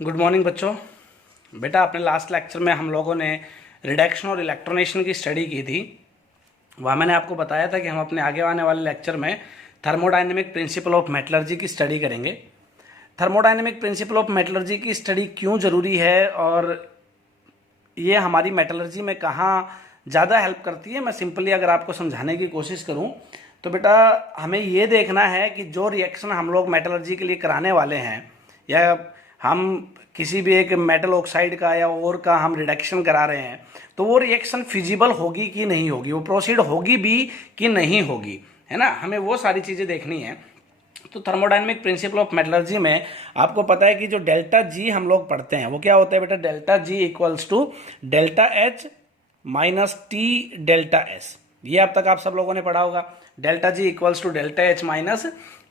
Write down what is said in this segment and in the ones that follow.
Good morning बच्चों। बेटा अपने लास्ट लेक्चर में हम लोगों ने रिडक्शन और इलेक्ट्रोनेशन की स्टडी की थी। वहाँ मैंने आपको बताया था कि हम अपने आगे आने वाले लेक्चर में थर्मोडायनेमिक प्रिंसिपल ऑफ मेटलर्जी की स्टडी करेंगे। थर्मोडायनेमिक प्रिंसिपल ऑफ मेटलर्जी की स्टडी क्यों ज़रूरी है और ये हमारी मेटलर्जी में कहाँ ज़्यादा हेल्प करती है, मैं सिंपली अगर आपको समझाने की कोशिश करूँ तो बेटा हमें ये देखना है कि जो रिएक्शन हम लोग मेटलर्जी के लिए कराने वाले हैं या हम किसी भी एक मेटल ऑक्साइड का या और का हम रिडक्शन करा रहे हैं तो वो रिएक्शन फिजिबल होगी कि नहीं होगी, वो प्रोसीड होगी भी कि नहीं होगी, है ना। हमें वो सारी चीज़ें देखनी है। तो थर्मोडायनेमिक प्रिंसिपल ऑफ मेटलर्जी में आपको पता है कि जो डेल्टा जी हम लोग पढ़ते हैं वो क्या होता है बेटा, delta G equals to delta H minus T delta S. ये अब तक आप सब लोगों ने पढ़ा होगा। Delta G equals to delta H minus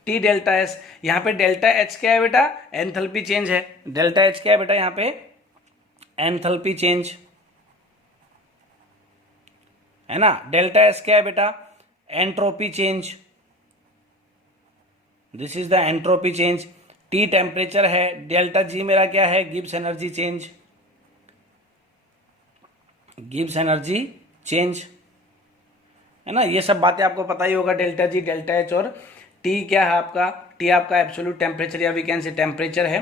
T delta S. यहाँ पे डेल्टा एच क्या है बेटा, एंथैल्पी चेंज है। डेल्टा एच क्या है बेटा, यहाँ पे एंथैल्पी चेंज है ना। डेल्टा एस क्या है बेटा, entropy change, this is the entropy change. T temperature है। डेल्टा जी मेरा क्या है, Gibbs energy change, Gibbs energy change, है ना। ये सब बातें आपको पता ही होगा। डेल्टा जी, डेल्टा एच और टी क्या है आपका, टी आपका एब्सोल्यूट टेम्परेचर या वी कैन से टेम्परेचर है।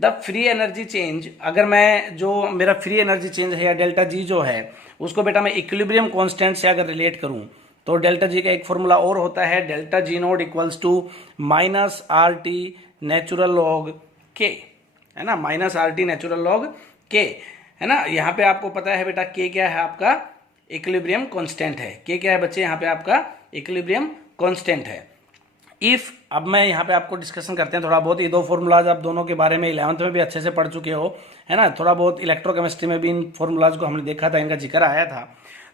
द फ्री एनर्जी चेंज, अगर मैं जो मेरा फ्री एनर्जी चेंज है या डेल्टा जी जो है उसको बेटा मैं इक्विलिब्रियम कांस्टेंट से अगर रिलेट करूं तो डेल्टा जी का एक फॉर्मूला और होता है, delta G naught equals to minus R T natural log K, है ना, minus R T natural log K, है ना। यहाँ पे आपको पता है बेटा के क्या है आपका, इक्विलिब्रियम कांस्टेंट है। के क्या है बच्चे, यहाँ पे आपका इक्विलिब्रियम कांस्टेंट है। इफ अब मैं यहाँ पे आपको डिस्कशन करते हैं थोड़ा बहुत। ये दो फॉर्मूलाज आप दोनों के बारे में 11th में भी अच्छे से पढ़ चुके हो, है ना। थोड़ा बहुत इलेक्ट्रोकेमिस्ट्री में भी इन फॉर्मूलाज को हमने देखा था, इनका जिक्र आया था।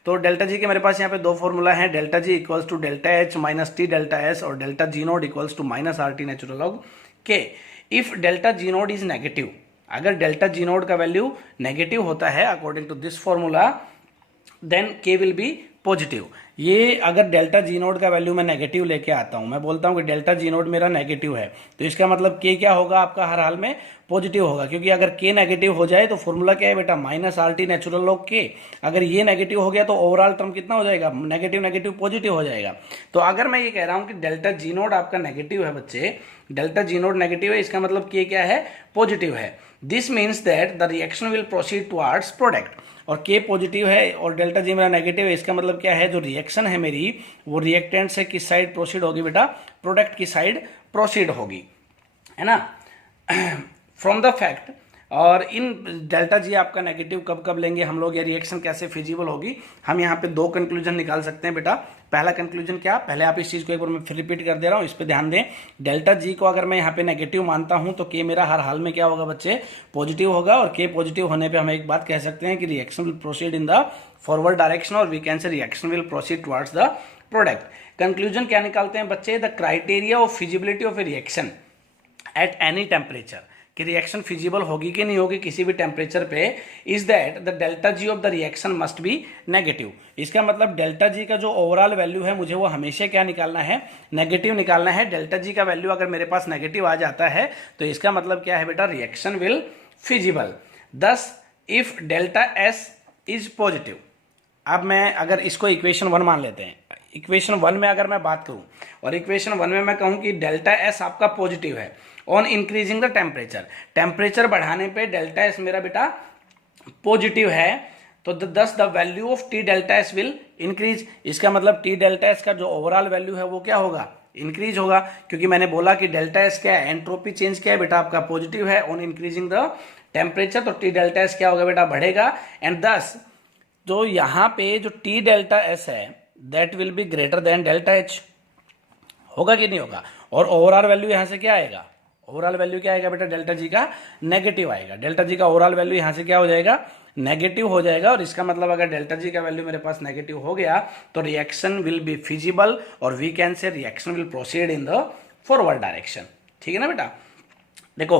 तो डेल्टा जी के मेरे पास यहाँ पे दो फॉर्मूला हैं, delta G equals to delta H minus T delta S और delta G naught equals to minus R T natural log के। If delta G naught is negative, अगर डेल्टा जी नोड का वैल्यू नेगेटिव होता है according to this formula, then K will be positive. ये अगर delta G naught का value मैं negative लेके आता हूं, मैं बोलता हूं कि डेल्टा जी नोड मेरा नेगेटिव है, तो इसका मतलब के क्या होगा आपका, हर हाल में पॉजिटिव होगा। क्योंकि अगर के नेगेटिव हो जाए तो फॉर्मूला क्या है बेटा, minus R T natural log के। अगर ये नेगेटिव हो गया तो ओवरऑल टर्म कितना हो जाएगा, नेगेटिव नेगेटिव पॉजिटिव हो जाएगा। तो अगर मैं ये कह रहा हूं कि डेल्टा जी नोड आपका नेगेटिव है बच्चे, डेल्टा जी नोड नेगेटिव है, इसका मतलब के क्या है, पॉजिटिव है। This means that the reaction will proceed towards product. और के पॉजिटिव है और डेल्टा जी मेरा नेगेटिव है, इसका मतलब क्या है, जो रिएक्शन है मेरी वो रिएक्टेंट से किस साइड प्रोसीड होगी बेटा, प्रोडक्ट की साइड प्रोसीड होगी, है ना। फ्रॉम द फैक्ट, और इन डेल्टा जी आपका नेगेटिव कब कब लेंगे हम लोग, या रिएक्शन कैसे फिजिबल होगी, हम यहाँ पे दो कंक्लूजन निकाल सकते हैं बेटा। पहला कंक्लूजन क्या, पहले आप इस चीज को एक बार मैं फिर रिपीट कर दे रहा हूँ, इस पे ध्यान दें। डेल्टा जी को अगर मैं यहाँ पे नेगेटिव मानता हूँ तो के मेरा हर हाल में क्या होगा बच्चे, पॉजिटिव होगा। और के पॉजिटिव होने पे हम एक बात कह सकते हैं कि reaction will proceed in the forward direction, और we can say reaction will proceed towards the product. Conclusion क्या निकालते हैं बच्चे, the criteria of feasibility of a reaction at any temperature, कि रिएक्शन फिजिबल होगी कि नहीं होगी किसी भी टेम्परेचर पे, is that the delta G of the reaction must be negative. इसका मतलब डेल्टा जी का जो ओवरऑल वैल्यू है मुझे वो हमेशा क्या निकालना है, नेगेटिव निकालना है। डेल्टा जी का वैल्यू अगर मेरे पास नेगेटिव आ जाता है तो इसका मतलब क्या है बेटा, रिएक्शन विल फिजिबल। दस if delta S is positive, अब मैं अगर इसको इक्वेशन 1 मान लेते हैं, इक्वेशन 1 में अगर मैं बात करूं और इक्वेशन 1 में मैं कहूं कि डेल्टा एस आपका पॉजिटिव है on increasing the temperature, temperature बढ़ाने पे डेल्टा एस मेरा बेटा पॉजिटिव है, तो दस the value of T delta S will increase. इसका मतलब टी डेल्टा एस का जो ओवरऑल वैल्यू है वो क्या होगा, इंक्रीज होगा। क्योंकि मैंने बोला कि डेल्टा एस क्या है, एंट्रोपी चेंज क्या है बेटा आपका, पॉजिटिव है ऑन इंक्रीजिंग द टेम्परेचर, तो टी डेल्टा एस क्या होगा बेटा, बढ़ेगा। एंड दस तो यहाँ पे जो टी डेल्टा एस है that will be greater than delta H, होगा कि नहीं होगा। और ओवरऑल वैल्यू यहां से क्या आएगा, ओवरऑल वैल्यू क्या आएगा बेटा, डेल्टा जी का नेगेटिव आएगा। डेल्टा जी का ओवरऑल वैल्यू यहां से क्या हो जाएगा, नेगेटिव हो जाएगा। और इसका मतलब अगर डेल्टा जी का वैल्यू मेरे पास नेगेटिव हो गया तो रिएक्शन विल बी फिजिबल, और we can say reaction will proceed in the forward direction. ठीक है ना बेटा। देखो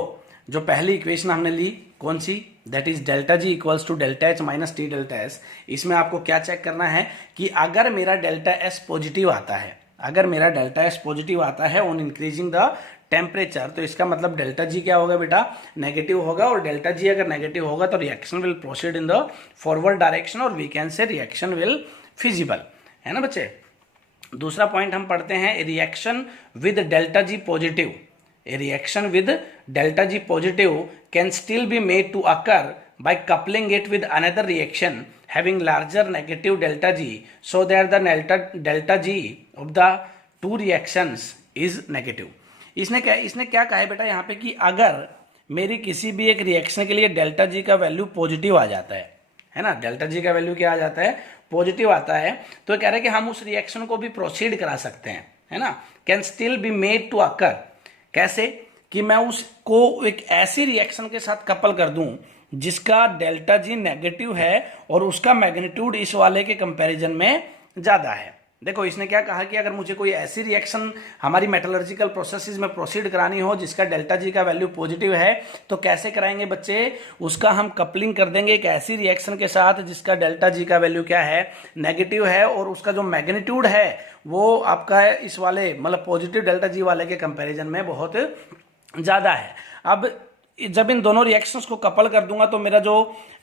जो पहली इक्वेशन हमने ली कौन सी, that is delta G equals to delta H minus T delta S. इसमें आपको क्या चेक करना है कि अगर मेरा डेल्टा एस पॉजिटिव आता है, अगर मेरा डेल्टा एस पॉजिटिव आता है ऑन इंक्रीजिंग द टेम्परेचर, तो इसका मतलब डेल्टा जी क्या होगा बेटा, नेगेटिव होगा। और डेल्टा जी अगर नेगेटिव होगा तो reaction will proceed in the forward direction और we can say reaction will feasible, है ना बच्चे। दूसरा पॉइंट हम पढ़ते हैं, reaction with delta G positive, a reaction with delta G positive can still be made to occur by coupling it with another reaction having larger negative delta G so that the delta G of the two reactions is negative। इसने क्या कहा है बेटा यहाँ पे कि अगर मेरी किसी भी एक रिएक्शन के लिए डेल्टा जी का वैल्यू पॉजिटिव आ जाता है ना, डेल्टा जी का वैल्यू क्या आ जाता है, पॉजिटिव आता है, तो कह रहे हैं कि हम उस रिएक्शन को भी प्रोसीड करा सकते हैं, है ना। Can still be made to occur, कैसे कि मैं उसको एक ऐसी रिएक्शन के साथ कपल कर दूं जिसका डेल्टा जी नेगेटिव है और उसका मैग्नीट्यूड इस वाले के कंपैरिजन में ज्यादा है। देखो इसने क्या कहा कि अगर मुझे कोई ऐसी रिएक्शन हमारी मेटलर्जिकल प्रोसेसेस में प्रोसीड करानी हो जिसका डेल्टा जी का वैल्यू पॉजिटिव है, तो कैसे कराएंगे बच्चे, उसका हम कपलिंग कर देंगे एक ऐसी रिएक्शन के साथ जिसका डेल्टा जी का वैल्यू क्या है, नेगेटिव है, और उसका जो मैग्नीट्यूड है वो आपका इस वाले मतलब पॉजिटिव डेल्टा जी वाले के कंपेरिजन में बहुत ज्यादा है। अब जब इन दोनों रिएक्शंस को कपल कर दूंगा तो मेरा जो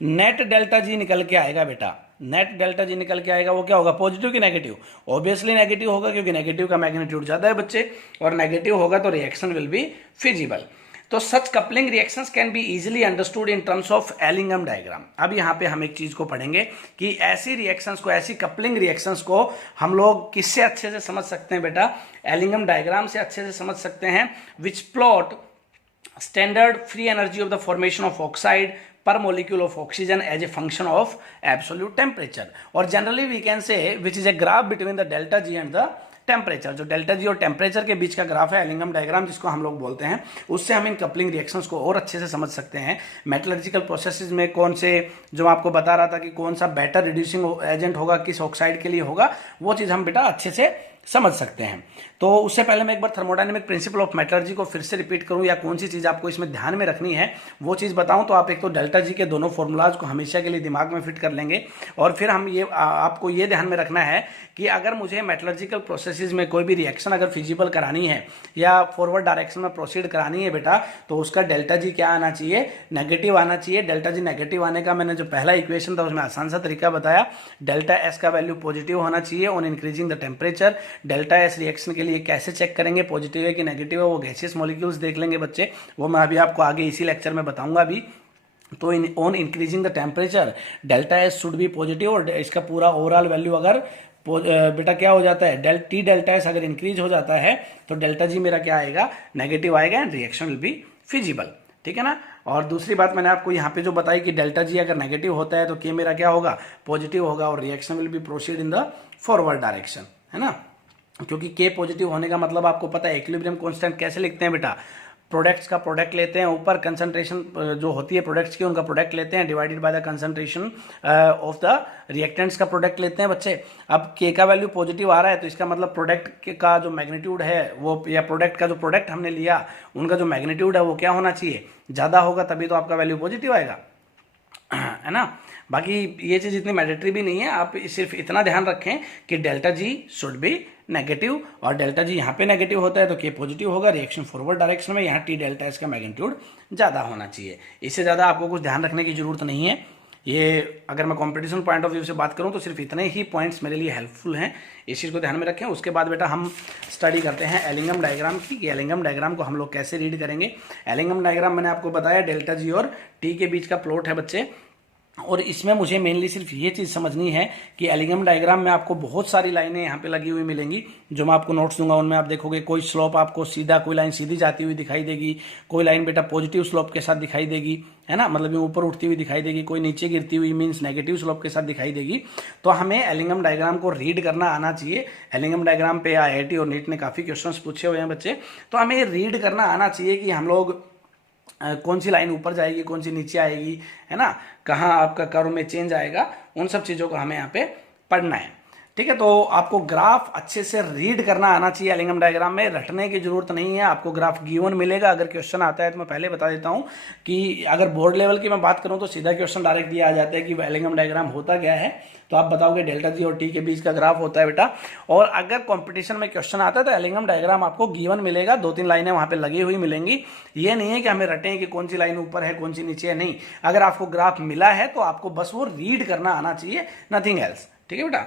नेट डेल्टा जी निकल के आएगा बेटा, नेट डेल्टा जी निकल के आएगा वो क्या होगा, पॉजिटिव कि नेगेटिव, ऑब्वियसली नेगेटिव होगा क्योंकि नेगेटिव का मैग्नीट्यूड ज्यादा है बच्चे, और नेगेटिव होगा तो रिएक्शन विल बी फिजिबल। तो such coupling reactions can be easily understood in terms of Ellingham diagram. अब यहाँ पे हम एक चीज को पढ़ेंगे कि ऐसी रिएक्शंस को, ऐसी कपलिंग रिएक्शंस को हम लोग किससे अच्छे से समझ सकते हैं बेटा, एलिंगम डायग्राम से अच्छे से समझ सकते हैं, विच plot standard free energy of the formation of oxide per molecule of oxygen as a function of absolute temperature, और generally we can say which is a graph between the delta G and the temperature. जो delta G और temperature के बीच का graph है Ellingham diagram जिसको हम लोग बोलते हैं, उससे हम इन कपलिंग रिएक्शंस को और अच्छे से समझ सकते हैं। मेटलर्जिकल प्रोसेसेस में कौन से, जो आपको बता रहा था कि कौन सा बेटर रिड्यूसिंग एजेंट होगा, किस ऑक्साइड के लिए होगा, वो चीज हम बेटा अच्छे से समझ सकते हैं। तो उससे पहले मैं एक बार थर्मोडायनेमिक प्रिंसिपल ऑफ मेटलर्जी को फिर से रिपीट करूं या कौन सी चीज आपको इसमें ध्यान में रखनी है वो चीज बताऊं, तो आप एक तो डेल्टा जी के दोनों फॉर्मूलाज को हमेशा के लिए दिमाग में फिट कर लेंगे, और फिर हम ये आपको ये ध्यान में रखना है कि अगर मुझे मेटलर्जिकल प्रोसेसेस में कोई भी रिएक्शन अगर फिजिबल करानी है या फॉरवर्ड डायरेक्शन में प्रोसीड करानी है बेटा, तो उसका डेल्टा जी क्या आना चाहिए, नेगेटिव आना चाहिए। डेल्टा जी नेगेटिव आने का मैंने जो पहला इक्वेशन था उसमें आसान सा तरीका बताया, डेल्टा एस का वैल्यू पॉजिटिव होना चाहिए on increasing the temperature. Delta S reaction के लिए कैसे चेक करेंगे पॉजिटिव है कि नेगेटिव है, वो गैसियस मॉलिक्यूल्स देख लेंगे बच्चे, वो मैं अभी आपको आगे इसी लेक्चर में बताऊंगा अभी। तो on increasing the temperature delta S should be positive, और इसका पूरा ओवरऑल वैल्यू अगर बेटा क्या हो जाता है, टी डेल्टा एस अगर इंक्रीज हो जाता है तो डेल्टा जी मेरा क्या आएगा, नेगेटिव आएगा, and reaction will be feasible, ठीक है ना। और दूसरी बात मैंने आपको यहाँ पे जो बताई कि डेल्टा जी अगर नेगेटिव होता है तो के मेरा क्या होगा, पॉजिटिव होगा, और reaction will be proceed in the forward direction, है ना। क्योंकि के पॉजिटिव होने का मतलब आपको पता है, इक्विलिब्रियम कांस्टेंट कैसे लिखते हैं बेटा, प्रोडक्ट्स का प्रोडक्ट लेते हैं, ऊपर कंसंट्रेशन जो होती है प्रोडक्ट्स की उनका प्रोडक्ट लेते हैं, divided by the concentration of the reactants का प्रोडक्ट लेते हैं बच्चे। अब के का वैल्यू पॉजिटिव आ रहा है तो इसका मतलब प्रोडक्ट का जो मैग्नीट्यूड है वो, या प्रोडक्ट का जो प्रोडक्ट हमने लिया उनका जो मैग्नीट्यूड है वो क्या होना चाहिए, ज्यादा होगा, तभी तो आपका वैल्यू पॉजिटिव आएगा, है ना। बाकी ये चीज इतनी मैंडेटरी भी नहीं है, आप सिर्फ इतना ध्यान रखें कि delta ji should be negative, और डेल्टा जी यहाँ पे नेगेटिव होता है तो के पॉजिटिव होगा, रिएक्शन फॉरवर्ड डायरेक्शन में यहाँ टी डेल्टा एस का मैग्नीट्यूड ज्यादा होना चाहिए। इससे ज्यादा आपको कुछ ध्यान रखने की जरूरत नहीं है। ये अगर मैं कंपटीशन पॉइंट ऑफ व्यू से बात करूं तो सिर्फ इतने ही पॉइंट्स मेरे लिए हेल्पफुल हैं, इस चीज़ को ध्यान में रखें। उसके बाद बेटा हम स्टडी करते हैं एलिंगम डायग्राम की, कि एलिंगम डायग्राम को हम लोग कैसे रीड करेंगे। एलिंगम डायग्राम मैंने आपको बताया डेल्टा जी और टी के बीच का प्लॉट है बच्चे, और इसमें मुझे मेनली सिर्फ ये चीज समझनी है कि एलिंगम डायग्राम में आपको बहुत सारी लाइनें यहाँ पे लगी हुई मिलेंगी, जो मैं आपको नोट्स दूंगा उनमें आप देखोगे कोई स्लोप आपको सीधा, कोई लाइन सीधी जाती हुई दिखाई देगी, कोई लाइन बेटा पॉजिटिव स्लोप के साथ दिखाई देगी, है ना, मतलब ये ऊपर उठती हुई दिखाई देगी, कोई नीचे गिरती हुई मीन्स नेगेटिव स्लोप के साथ दिखाई देगी। तो हमें एलिंगम डायग्राम को रीड करना आना चाहिए। एलिंगम डायग्राम पे IIT और नीट ने काफी क्वेश्चंस पूछे हुए हैं बच्चे, तो हमें रीड करना आना चाहिए कि हम लोग कौन सी लाइन ऊपर जाएगी, कौन सी नीचे आएगी, है ना, कहाँ आपका कर्व में चेंज आएगा, उन सब चीजों को हमें यहाँ पे पढ़ना है। ठीक है, तो आपको ग्राफ अच्छे से रीड करना आना चाहिए। एलिंगम डायग्राम में रटने की जरूरत नहीं है, आपको ग्राफ गिवन मिलेगा। अगर क्वेश्चन आता है तो मैं पहले बता देता हूं कि अगर बोर्ड लेवल की मैं बात करूं तो सीधा क्वेश्चन डायरेक्ट दिया आ जाता है कि एलिंगम डायग्राम होता क्या है, तो आप बताओगे डेल्टा जी और टी के बीच का ग्राफ होता है बेटा। और अगर कंपटीशन में क्वेश्चन आता है तो एलिंगम डायग्राम आपको गिवन मिलेगा, 2-3 लाइनें वहां पे लगी हुई मिलेंगी। ये नहीं है कि हमें रटें कि कौन सी लाइन ऊपर है कौन सी नीचे है, नहीं। अगर आपको ग्राफ मिला है तो आपको बस वो रीड करना आना चाहिए, नथिंग एल्स। ठीक है बेटा।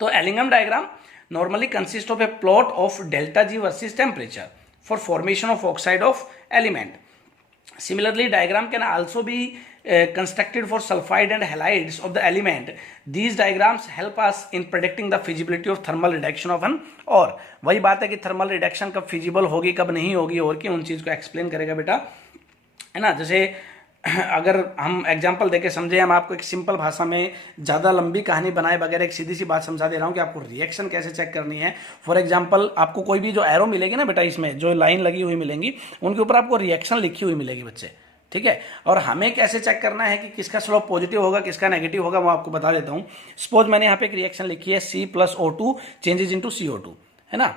तो Ellingham diagram normally consist of a plot of delta G versus temperature for formation of oxide of element. Similarly, diagram can also be constructed for sulfide and halides of the element. These diagrams help us in predicting the feasibility of thermal reduction of an ore. वही बात है कि thermal reduction कब feasible होगी कब नहीं होगी और की उन चीज को एक्सप्लेन करेगा बेटा, है ना। जैसे अगर हम एग्जाम्पल देके समझे, हम आपको एक सिंपल भाषा में ज़्यादा लंबी कहानी बनाए बगैर एक सीधी सी बात समझा दे रहा हूँ कि आपको रिएक्शन कैसे चेक करनी है। फॉर एग्जाम्पल आपको कोई भी जो एरो मिलेगी ना बेटा, इसमें जो लाइन लगी हुई मिलेंगी उनके ऊपर आपको रिएक्शन लिखी हुई मिलेगी बच्चे, ठीक है। और हमें कैसे चेक करना है कि किसका स्लोप पॉजिटिव होगा किसका नेगेटिव होगा, वो आपको बता देता हूँ। सपोज मैंने यहाँ पे एक रिएक्शन लिखी है C+O2 चेंजेस इनटू CO2, है ना।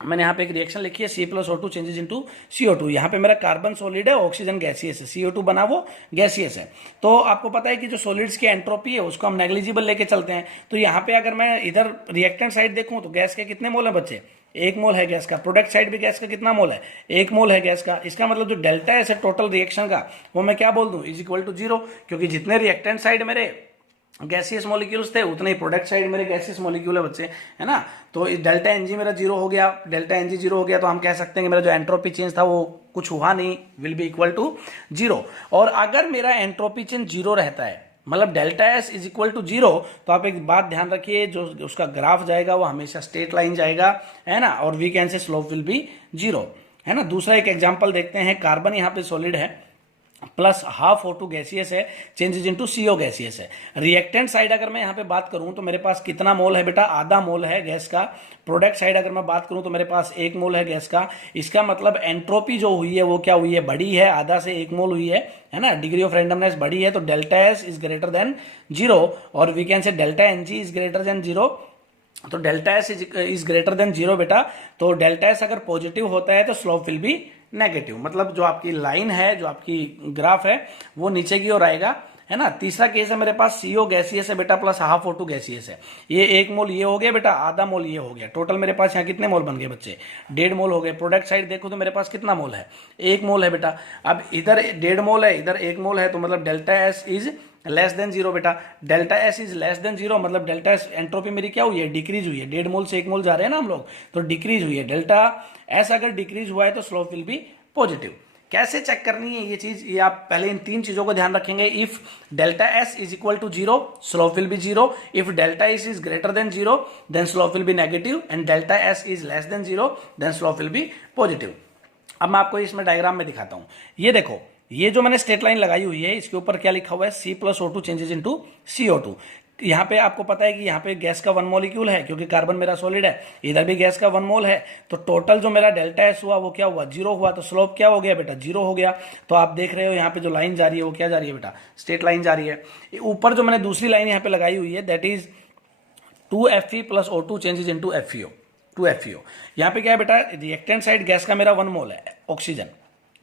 मैंने यहाँ पे एक रिएक्शन लिखी है C+O2 चेंजेस इनटू CO2। यहाँ पे मेरा कार्बन सॉलिड है, ऑक्सीजन गैसियस है, CO2 बना वो गैसियस है। तो आपको पता है कि जो सॉलिड्स की एंट्रोपी है उसको हम नेग्लिजिबल लेके चलते हैं। तो यहाँ पे अगर मैं इधर रिएक्टेंट साइड देखूं तो गैस के कितने मोल है बच्चे, 1 मोल है गैस का। प्रोडक्ट साइड भी गैस का कितना मोल है, 1 मोल है गैस का। इसका मतलब जो डेल्टा है टोटल रिएक्शन का वो मैं क्या बोल दूं, इज इक्वल टू 0, क्योंकि जितने रिएक्टेंट साइड मेरे गैसियस मॉलिक्यूल्स थे उतने ही प्रोडक्ट साइड मेरे गैसियस मॉलिक्यूल है बच्चे, है ना। तो डेल्टा एनजी मेरा 0 हो गया, डेल्टा एनजी 0 हो गया तो हम कह सकते हैं कि मेरा जो एंट्रोपी चेंज था वो कुछ हुआ नहीं, विल बी इक्वल टू 0। और अगर मेरा एंट्रोपी चेंज 0 रहता है, मतलब delta S is equal to 0, तो आप एक बात ध्यान रखिए, जो उसका ग्राफ जाएगा वो हमेशा स्ट्रेट लाइन जाएगा, है ना। और we can say slope will be 0, है ना। दूसरा एक एग्जाम्पल देखते हैं। कार्बन यहाँ पे सॉलिड है प्लस हाफ O2 गैसियस है, चेंजेस इनटू CO गैसियस है। रिएक्टेंट साइड अगर मैं यहाँ पे बात करूं तो मेरे पास कितना मोल है बेटा, आधा मोल है गैस का। प्रोडक्ट साइड अगर मैं बात करूं तो मेरे पास 1 मोल है गैस का। इसका मतलब एंट्रोपी जो हुई है वो क्या हुई है, बड़ी है, आधा से 1 मोल हुई है ना। डिग्री ऑफ रैंडमनेस बड़ी है, तो delta S is greater than 0 और we can say delta energy is greater than 0। तो delta S is greater than 0 बेटा। तो डेल्टा एस अगर पॉजिटिव होता है तो स्लोप विल बी नेगेटिव, मतलब जो आपकी लाइन है, जो आपकी ग्राफ है वो नीचे की ओर आएगा, है ना। तीसरा केस है मेरे पास CO गैसियस है बेटा प्लस हाफ O2 गैसियस है। ये 1 मोल ये हो गया बेटा, आधा मोल ये हो गया। टोटल मेरे पास यहाँ कितने मोल बन गए बच्चे, 1.5 मोल हो गए। प्रोडक्ट साइड देखो तो मेरे पास कितना मोल है, 1 मोल है बेटा। अब इधर 1.5 मोल है, इधर 1 मोल है, तो मतलब delta S is less than 0 बेटा। Delta S is less than 0 मतलब डेल्टा एस एंट्रोपी मेरी क्या हुई है, डिक्रीज हुई है। 1.5 मोल से 1 मोल जा रहे हैं ना हम लोग, तो डिक्रीज हुई है। डेल्टा एस अगर डिक्रीज हुआ है तो स्लोप विल बी पॉजिटिव। कैसे चेक करनी है ये चीज, ये आप पहले इन 3 चीजों को ध्यान रखेंगे। If delta S is equal to 0 slope will be 0, if delta S is greater than 0 then slope will be negative, and delta S is less than 0 then slope will be positive. अब मैं आपको इसमें diagram में दिखाता हूं। ये देखो, ये जो मैंने स्ट्रेट लाइन लगाई हुई है इसके ऊपर क्या लिखा हुआ है, C+O2 चेंजेस इनटू CO2। यहाँ पे आपको पता है कि यहाँ पे गैस का 1 मॉलिक्यूल है, क्योंकि कार्बन मेरा सॉलिड है, इधर भी गैस का 1 मोल है। तो टोटल जो मेरा डेल्टा एस हुआ वो क्या हुआ, 0 हुआ। तो स्लोप क्या हो गया बेटा, 0 हो गया। तो आप देख रहे हो यहाँ पे जो लाइन जा रही है वो क्या जा रही है बेटा, स्ट्रेट लाइन जा रही है। ऊपर जो मैंने दूसरी लाइन यहाँ पे लगाई हुई है that is 2Fe plus O2 changes into FeO, 2FeO। यहाँ पे क्या है बेटा, रिएक्टेंट साइड गैस का मेरा 1 मोल है ऑक्सीजन,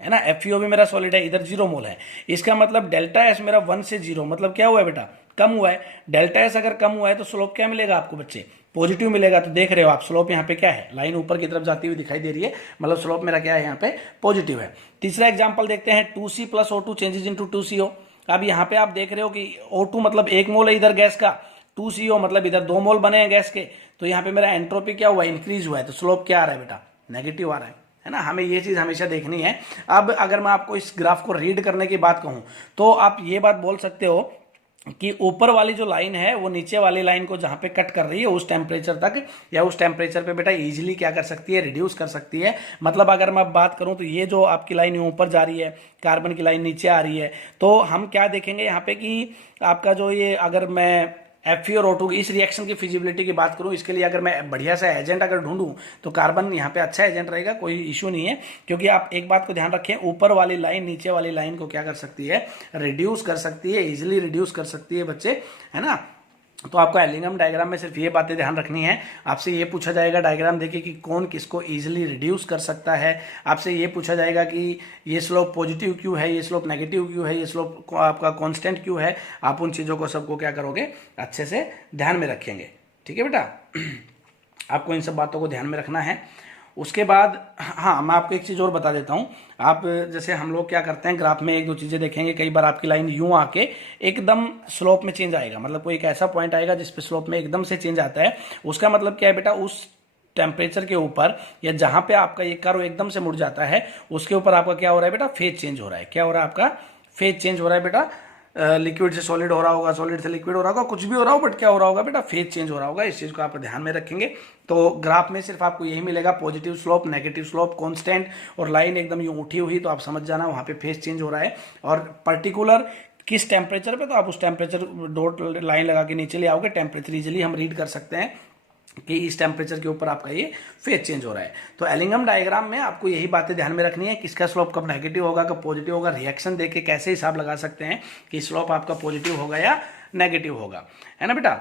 है ना। FeO भी मेरा सॉलिड है, इधर 0 मोल है। इसका मतलब डेल्टा एस मेरा 1 से 0 मतलब क्या हुआ है बेटा, कम हुआ है। डेल्टा एस अगर कम हुआ है तो स्लोप क्या मिलेगा आपको बच्चे, पॉजिटिव मिलेगा। तो देख रहे हो आप स्लोप यहाँ पे क्या है, लाइन ऊपर की तरफ जाती हुई दिखाई दे रही है, मतलब स्लोप मेरा क्या है यहाँ पे पॉजिटिव है। तीसरा एग्जाम्पल देखते हैं, 2C plus O2 changes into 2CO। अब यहाँ पे आप देख रहे हो कि O2 मतलब 1 मोल है इधर गैस का, 2CO मतलब इधर 2 मोल बने हैं गैस के। तो यहाँ पे मेरा एंट्रोपी क्या हुआ, इंक्रीज हुआ है। तो स्लोप क्या आ रहा है बेटा, नेगेटिव आ रहा है ना। हमें ये चीज हमेशा देखनी है। अब अगर मैं आपको इस ग्राफ को रीड करने की बात कहूं तो आप ये बात बोल सकते हो कि ऊपर वाली जो लाइन है वो नीचे वाली लाइन को जहां पे कट कर रही है उस टेम्परेचर तक या उस टेम्परेचर पे बेटा इजीली क्या कर सकती है, रिड्यूस कर सकती है। मतलब अगर मैं बात करूं तो ये जो आपकी लाइन ऊपर जा रही है, कार्बन की लाइन नीचे आ रही है, तो हम क्या देखेंगे यहाँ पे कि आपका जो ये, अगर मैं Fe और O2 इस रिएक्शन की फिजिबिलिटी की बात करूं, इसके लिए अगर मैं बढ़िया सा एजेंट अगर ढूंढूं तो कार्बन यहाँ पे अच्छा एजेंट रहेगा, कोई इश्यू नहीं है। क्योंकि आप एक बात को ध्यान रखें, ऊपर वाली लाइन नीचे वाली लाइन को क्या कर सकती है, रिड्यूस कर सकती है, इजिली रिड्यूस कर सकती है बच्चे, है ना। तो आपको एलिंगम डायग्राम में सिर्फ ये बातें ध्यान रखनी है। आपसे ये पूछा जाएगा डायग्राम देखिए कि कौन किसको इजीली रिड्यूस कर सकता है। आपसे ये पूछा जाएगा कि ये स्लोप पॉजिटिव क्यों है, ये स्लोप नेगेटिव क्यों है, ये स्लोप आपका कांस्टेंट क्यों है। आप उन चीज़ों को सबको क्या करोगे, अच्छे से ध्यान में रखेंगे। ठीक है बेटा, आपको इन सब बातों को ध्यान में रखना है। उसके बाद हाँ, मैं आपको एक चीज़ और बता देता हूँ। आप जैसे हम लोग क्या करते हैं, ग्राफ में एक दो चीज़ें देखेंगे। कई बार आपकी लाइन यूं आके एकदम स्लोप में चेंज आएगा, मतलब कोई एक ऐसा पॉइंट आएगा जिस पे स्लोप में एकदम से चेंज आता है। उसका मतलब क्या है बेटा, उस टेम्परेचर के ऊपर या जहां पे आपका ये कर्व एकदम से मुड़ जाता है उसके ऊपर आपका क्या हो रहा है बेटा, फेज चेंज हो रहा है। क्या हो रहा है आपका, फेज चेंज हो रहा है बेटा। लिक्विड से सॉलिड हो रहा होगा, सॉलिड से लिक्विड हो रहा होगा, कुछ भी हो रहा हो, बट क्या हो रहा होगा बेटा, फेज चेंज हो रहा होगा। इस चीज को आप ध्यान में रखेंगे। तो ग्राफ में सिर्फ आपको यही मिलेगा, positive slope, negative slope, constant, और लाइन एकदम यूं उठी हुई, तो आप समझ जाना वहां पे फेज चेंज हो रहा है। और पर्टिकुलर किस टेम्परेचर पे, तो आप उस टेम्परेचर डॉट लाइन लगा के नीचे ले आओगे। टेम्परेचर इजिली हम रीड कर सकते हैं कि इस टेम्परेचर के ऊपर आपका ये फेज चेंज हो रहा है। तो एलिंगम डायग्राम में आपको यही बातें ध्यान में रखनी है, किसका स्लोप कब नेगेटिव होगा, कब पॉजिटिव होगा। रिएक्शन देख के कैसे हिसाब लगा सकते हैं कि स्लोप आपका पॉजिटिव होगा या नेगेटिव होगा, है ना बेटा।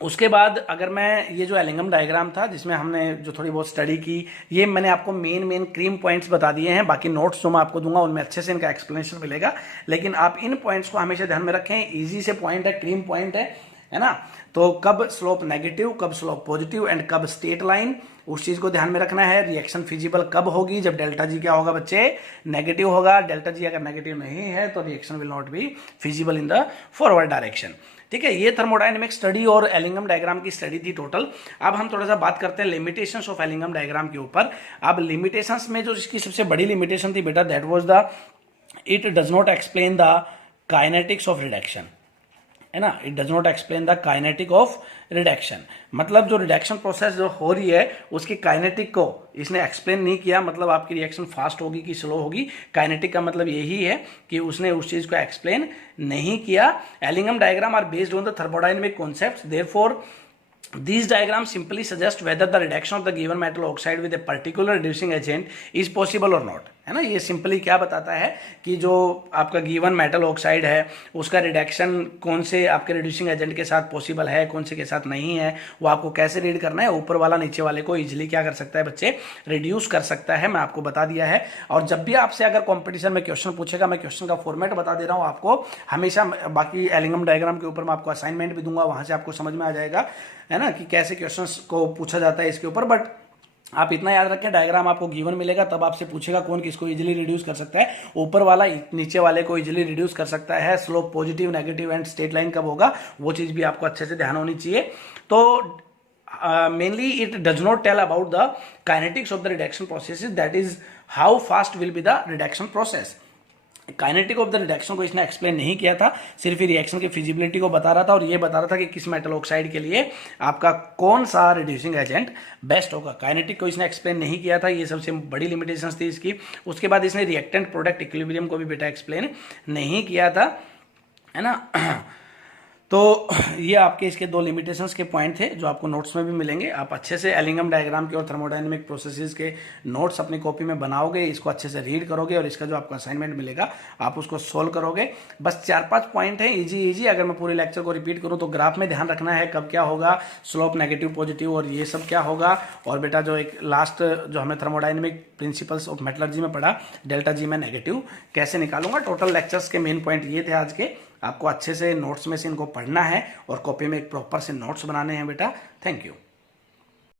उसके बाद अगर मैं ये जो एलिंगम डायग्राम था जिसमें हमने जो थोड़ी बहुत स्टडी की, ये मैंने आपको मेन क्रीम पॉइंट्स बता दिए हैं। बाकी नोट्स जो मैं आपको दूंगा उनमें अच्छे से इनका एक्सप्लेनेशन मिलेगा, लेकिन आप इन पॉइंट्स को हमेशा ध्यान में रखें। इजी से पॉइंट है, क्रीम पॉइंट है ना। तो कब स्लोप नेगेटिव, कब स्लोप पॉजिटिव, एंड कब स्ट्रेट लाइन, उस चीज को ध्यान में रखना है। रिएक्शन फिजिबल कब होगी, जब डेल्टा जी क्या होगा बच्चे, नेगेटिव होगा। डेल्टा जी अगर नेगेटिव नहीं है तो reaction will not be feasible in the forward direction. ठीक है, ये थर्मोडायनेमिक स्टडी और एलिंगम डायग्राम की स्टडी थी टोटल। अब हम थोड़ा सा बात करते हैं लिमिटेशंस ऑफ एलिंगम डायग्राम के ऊपर। अब लिमिटेशंस में जो इसकी सबसे बड़ी लिमिटेशन थी बेटा, that was the it does not explain the kinetics of reduction, है ना। It does not explain the kinetic of reduction, मतलब जो रिडक्शन प्रोसेस जो हो रही है उसकी काइनेटिक को इसने एक्सप्लेन नहीं किया। मतलब आपकी रिएक्शन फास्ट होगी कि स्लो होगी, काइनेटिक का मतलब यही है कि उसने उस चीज को एक्सप्लेन नहीं किया। Ellingham diagram are based on the thermodynamic concepts, therefore these diagrams simply suggest whether the reduction of the given metal oxide with a particular reducing agent is possible or not, है ना। ये simply क्या बताता है कि जो आपका given metal oxide है उसका रिडक्शन कौन से आपके रिड्यूसिंग एजेंट के साथ पॉसिबल है, कौन से के साथ नहीं है, वो आपको कैसे रीड करना है। ऊपर वाला नीचे वाले को इजिली क्या कर सकता है बच्चे, रिड्यूस कर सकता है। मैं आपको बता दिया है। और जब भी आपसे अगर कॉम्पिटिशन में क्वेश्चन पूछेगा, मैं क्वेश्चन का फॉर्मेट बता दे रहा हूँ आपको हमेशा। बाकी एलिंगम डायग्राम के ऊपर मैं आपको असाइनमेंट भी दूंगा, वहां से आपको समझ में आ जाएगा, है ना, कि कैसे क्वेश्चंस को पूछा जाता है इसके ऊपर। बट आप इतना याद रखें, डायग्राम आपको गिवन मिलेगा तब आपसे पूछेगा कौन किसको इजीली रिड्यूस कर सकता है। ऊपर वाला नीचे वाले को इजीली रिड्यूस कर सकता है। Slope positive, negative and straight line कब होगा, वो चीज भी आपको अच्छे से ध्यान होनी चाहिए। तो mainly it does not tell about the kinetics of the reduction process, that is how fast will be the reduction process. Kinetic of the reduction को इसने एक्सप्लेन नहीं किया था, सिर्फ रिएक्शन की फिजिबिलिटी को बता रहा था और ये बता रहा था कि किस मेटल ऑक्साइड के लिए आपका कौन सा रिड्यूसिंग एजेंट बेस्ट होगा। काइनेटिक को इसने एक्सप्लेन नहीं किया था, ये सबसे बड़ी लिमिटेशंस थी इसकी। उसके बाद इसने रिएक्टेंट प्रोडक्ट इक्विलिब्रियम को भी बेटा एक्सप्लेन नहीं किया था, है ना। तो ये आपके इसके दो लिमिटेशंस के पॉइंट थे जो आपको नोट्स में भी मिलेंगे। आप अच्छे से एलिंगम डायग्राम के और थर्मोडायनेमिक प्रोसेसेस के नोट्स अपनी कॉपी में बनाओगे, इसको अच्छे से रीड करोगे और इसका जो आपको असाइनमेंट मिलेगा आप उसको सोल्व करोगे। बस 4-5 पॉइंट है इजी। अगर मैं पूरे लेक्चर को रिपीट करूँ तो ग्राफ में ध्यान रखना है कब क्या होगा, स्लोप नेगेटिव पॉजिटिव और ये सब क्या होगा। और बेटा जो एक लास्ट जो हमें थर्मोडायनेमिक प्रिंसिपल्स ऑफ मेटलर्जी में पढ़ा, डेल्टा जी में नेगेटिव कैसे निकालूंगा। टोटल लेक्चर्स के मेन पॉइंट ये थे आज के। आपको अच्छे से नोट्स में से इनको पढ़ना है और कॉपी में एक प्रॉपर से नोट्स बनाने हैं बेटा। Thank you.